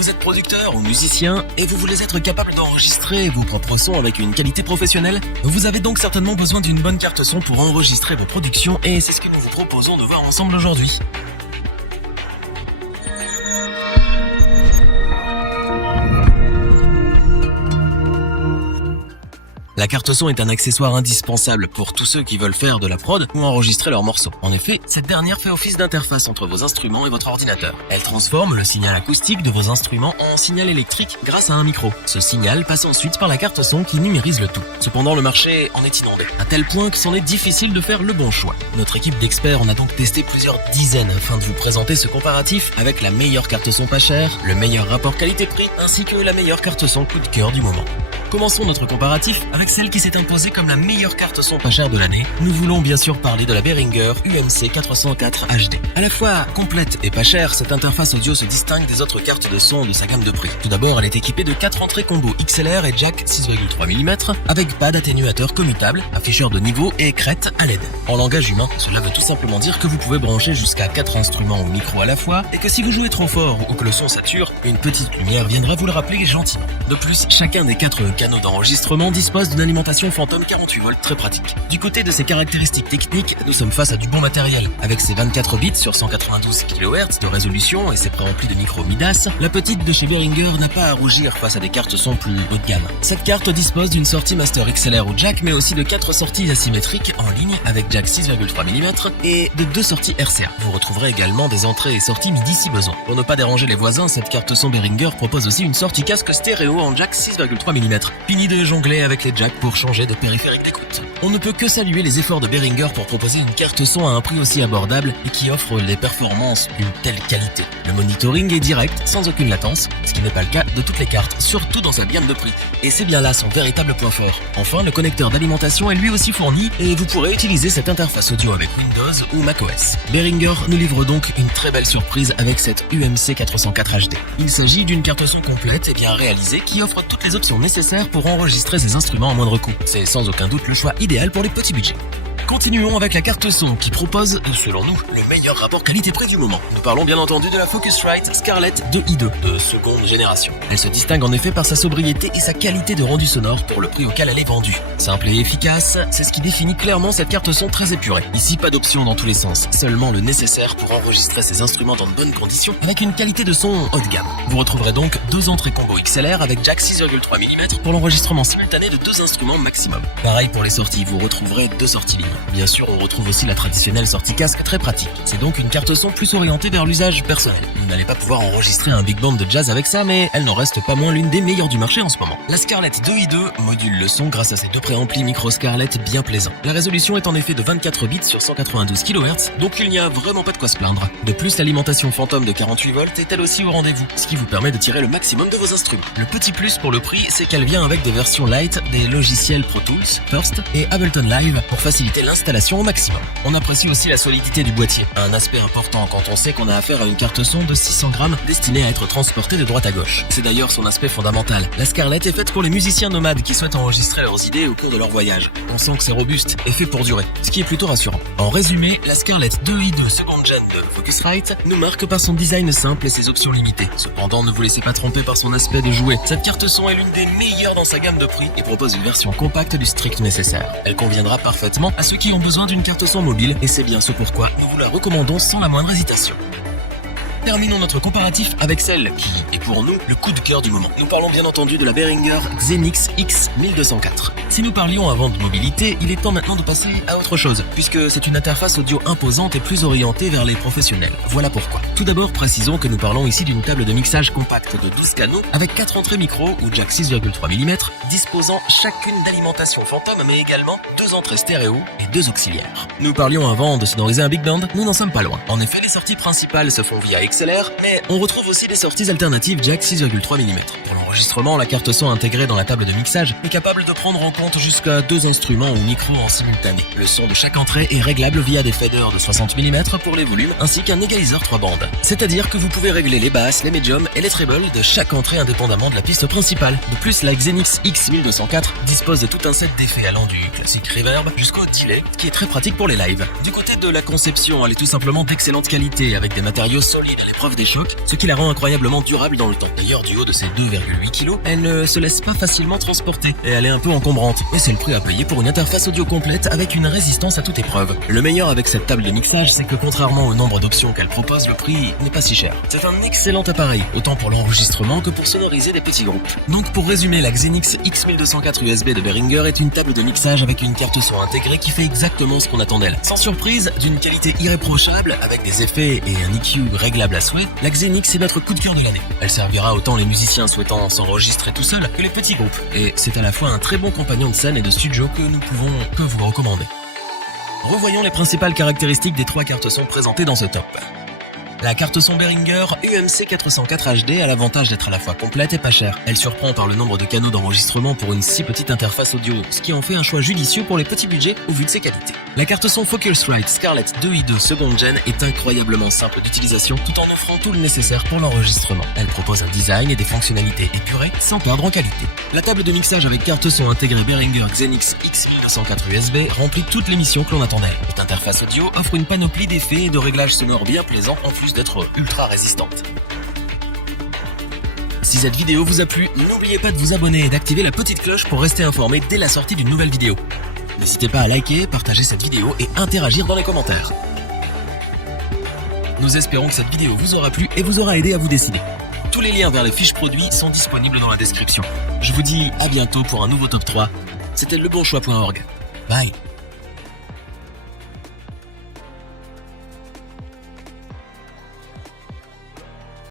Vous êtes producteur ou musicien et vous voulez être capable d'enregistrer vos propres sons avec une qualité professionnelle? Vous avez donc certainement besoin d'une bonne carte son pour enregistrer vos productions et c'est ce que nous vous proposons de voir ensemble aujourd'hui. La carte son est un accessoire indispensable pour tous ceux qui veulent faire de la prod ou enregistrer leurs morceaux. En effet, cette dernière fait office d'interface entre vos instruments et votre ordinateur. Elle transforme le signal acoustique de vos instruments en signal électrique grâce à un micro. Ce signal passe ensuite par la carte son qui numérise le tout. Cependant, le marché en est inondé, à tel point qu'il s'en est difficile de faire le bon choix. Notre équipe d'experts en a donc testé plusieurs dizaines afin de vous présenter ce comparatif avec la meilleure carte son pas chère, le meilleur rapport qualité-prix ainsi que la meilleure carte son coup de cœur du moment. Commençons notre comparatif avec celle qui s'est imposée comme la meilleure carte son pas chère de l'année. Nous voulons bien sûr parler de la Behringer UMC 404 HD. À la fois complète et pas chère, cette interface audio se distingue des autres cartes de son de sa gamme de prix. Tout d'abord, elle est équipée de 4 entrées combo XLR et jack 6,3 mm avec pas d'atténuateur commutable, afficheur de niveau et crête à LED. En langage humain, cela veut tout simplement dire que vous pouvez brancher jusqu'à 4 instruments ou micros à la fois et que si vous jouez trop fort ou que le son sature, une petite lumière viendra vous le rappeler gentiment. De plus, chacun des 4 canaux d'enregistrement dispose d'une alimentation Phantom 48 volts très pratique. Du côté de ses caractéristiques techniques, nous sommes face à du bon matériel. Avec ses 24 bits sur 192 kHz de résolution et ses pré-remplis de micro Midas, la petite de chez Behringer n'a pas à rougir face à des cartes son plus haut de gamme. Cette carte dispose d'une sortie master XLR ou jack, mais aussi de 4 sorties asymétriques en ligne avec jack 6,3 mm et de 2 sorties RCA. Vous retrouverez également des entrées et sorties MIDI si besoin. Pour ne pas déranger les voisins, cette carte son Behringer propose aussi une sortie casque stéréo en jack 6,3 mm. Fini de jongler avec les jacks pour changer de périphérique d'écoute. On ne peut que saluer les efforts de Behringer pour proposer une carte son à un prix aussi abordable et qui offre les performances d'une telle qualité. Le monitoring est direct, sans aucune latence, ce qui n'est pas le cas de toutes les cartes, surtout dans sa gamme de prix. Et c'est bien là son véritable point fort. Enfin, le connecteur d'alimentation est lui aussi fourni et vous pourrez utiliser cette interface audio avec Windows ou macOS. Behringer nous livre donc une très belle surprise avec cette UMC 404 HD. Il s'agit d'une carte son complète et bien réalisée qui offre toutes les options nécessaires pour enregistrer ses instruments à moindre coût. C'est sans aucun doute le choix idéal pour les petits budgets. Continuons avec la carte son qui propose, selon nous, le meilleur rapport qualité-prix du moment. Nous parlons bien entendu de la Focusrite Scarlett 2i2 de seconde génération. Elle se distingue en effet par sa sobriété et sa qualité de rendu sonore pour le prix auquel elle est vendue. Simple et efficace, c'est ce qui définit clairement cette carte son très épurée. Ici, pas d'options dans tous les sens, seulement le nécessaire pour enregistrer ses instruments dans de bonnes conditions avec une qualité de son haut de gamme. Vous retrouverez donc 2 entrées combo XLR avec jack 6,3 mm pour l'enregistrement simultané de 2 instruments maximum. Pareil pour les sorties, vous retrouverez 2 sorties ligne. Bien sûr, on retrouve aussi la traditionnelle sortie casque très pratique. C'est donc une carte son plus orientée vers l'usage personnel. Vous n'allez pas pouvoir enregistrer un big band de jazz avec ça, mais elle n'en reste pas moins l'une des meilleures du marché en ce moment. La Scarlett 2i2 module le son grâce à ses 2 préamplis micro Scarlett bien plaisants. La résolution est en effet de 24 bits sur 192 kHz, donc il n'y a vraiment pas de quoi se plaindre. De plus, l'alimentation Phantom de 48 volts est elle aussi au rendez-vous, ce qui vous permet de tirer le maximum de vos instruments. Le petit plus pour le prix, c'est qu'elle vient avec des versions light des logiciels Pro Tools, First et Ableton Live pour faciliter l'installation au maximum. On apprécie aussi la solidité du boîtier, un aspect important quand on sait qu'on a affaire à une carte son de 600 grammes destinée à être transportée de droite à gauche. C'est d'ailleurs son aspect fondamental. La Scarlett est faite pour les musiciens nomades qui souhaitent enregistrer leurs idées au cours de leur voyage. On sent que c'est robuste et fait pour durer, ce qui est plutôt rassurant. En résumé, la Scarlett 2i2 seconde gen de Focusrite nous marque par son design simple et ses options limitées. Cependant, ne vous laissez pas tromper par son aspect de jouet. Cette carte son est l'une des meilleures dans sa gamme de prix et propose une version compacte du strict nécessaire. Elle conviendra parfaitement à ceux qui ont besoin d'une carte son mobile et c'est bien ce pourquoi nous vous la recommandons sans la moindre hésitation. Terminons notre comparatif avec celle qui est pour nous le coup de cœur du moment. Nous parlons bien entendu de la Behringer Xenix X 1204. Si nous parlions avant de mobilité, il est temps maintenant de passer à autre chose, puisque c'est une interface audio imposante et plus orientée vers les professionnels. Voilà pourquoi. Tout d'abord, précisons que nous parlons ici d'une table de mixage compacte de 12 canaux avec 4 entrées micro ou jack 6,3 mm, disposant chacune d'alimentation Phantom, mais également 2 entrées stéréo et 2 auxiliaires. Nous parlions avant de sonoriser un big band, nous n'en sommes pas loin. En effet, les sorties principales se font via XLR, mais on retrouve aussi des sorties alternatives jack 6,3 mm. Pour l'enregistrement, la carte son intégrée dans la table de mixage est capable de prendre en compte jusqu'à 2 instruments ou micros en simultané. Le son de chaque entrée est réglable via des faders de 60 mm pour les volumes ainsi qu'un égaliseur 3 bandes. C'est-à-dire que vous pouvez régler les basses, les médiums et les trebles de chaque entrée indépendamment de la piste principale. De plus, la Xenix X 1204 dispose de tout un set d'effets allant du classique reverb jusqu'au delay, qui est très pratique pour les lives. Du côté de la conception, elle est tout simplement d'excellente qualité avec des matériaux solides à l'épreuve des chocs, ce qui la rend incroyablement durable dans le temps. D'ailleurs, du haut de ses 2,8 kg, elle ne se laisse pas facilement transporter et elle est un peu encombrante. Et c'est le prix à payer pour une interface audio complète avec une résistance à toute épreuve. Le meilleur avec cette table de mixage, c'est que contrairement au nombre d'options qu'elle propose, le prix n'est pas si cher. C'est un excellent appareil, autant pour l'enregistrement que pour sonoriser des petits groupes. Donc pour résumer, la Xenix X1204 USB de Behringer est une table de mixage avec une carte son intégrée qui fait exactement ce qu'on attend d'elle. Sans surprise, d'une qualité irréprochable, avec des effets et un EQ réglable à souhait, la Xenix est notre coup de cœur de l'année. Elle servira autant les musiciens souhaitant s'enregistrer tout seuls que les petits groupes. Et c'est à la fois un très bon compagnon de scène et de studio que nous pouvons que vous recommander. Revoyons les principales caractéristiques des 3 cartes son présentées dans ce top. La carte son Behringer UMC 404 HD a l'avantage d'être à la fois complète et pas chère. Elle surprend par le nombre de canaux d'enregistrement pour une si petite interface audio, ce qui en fait un choix judicieux pour les petits budgets au vu de ses qualités. La carte son Focusrite Scarlett 2i2 seconde gen est incroyablement simple d'utilisation tout en offrant tout le nécessaire pour l'enregistrement. Elle propose un design et des fonctionnalités épurées sans perdre en qualité. La table de mixage avec carte son intégrée Behringer Xenix X1204 USB remplit toutes les missions que l'on attendait. Cette interface audio offre une panoplie d'effets et de réglages sonores bien plaisants en plus d'être ultra résistante. Si cette vidéo vous a plu, n'oubliez pas de vous abonner et d'activer la petite cloche pour rester informé dès la sortie d'une nouvelle vidéo. N'hésitez pas à liker, partager cette vidéo et interagir dans les commentaires. Nous espérons que cette vidéo vous aura plu et vous aura aidé à vous décider. Tous les liens vers les fiches produits sont disponibles dans la description. Je vous dis à bientôt pour un nouveau top 3. C'était lebonchoix.org. Bye.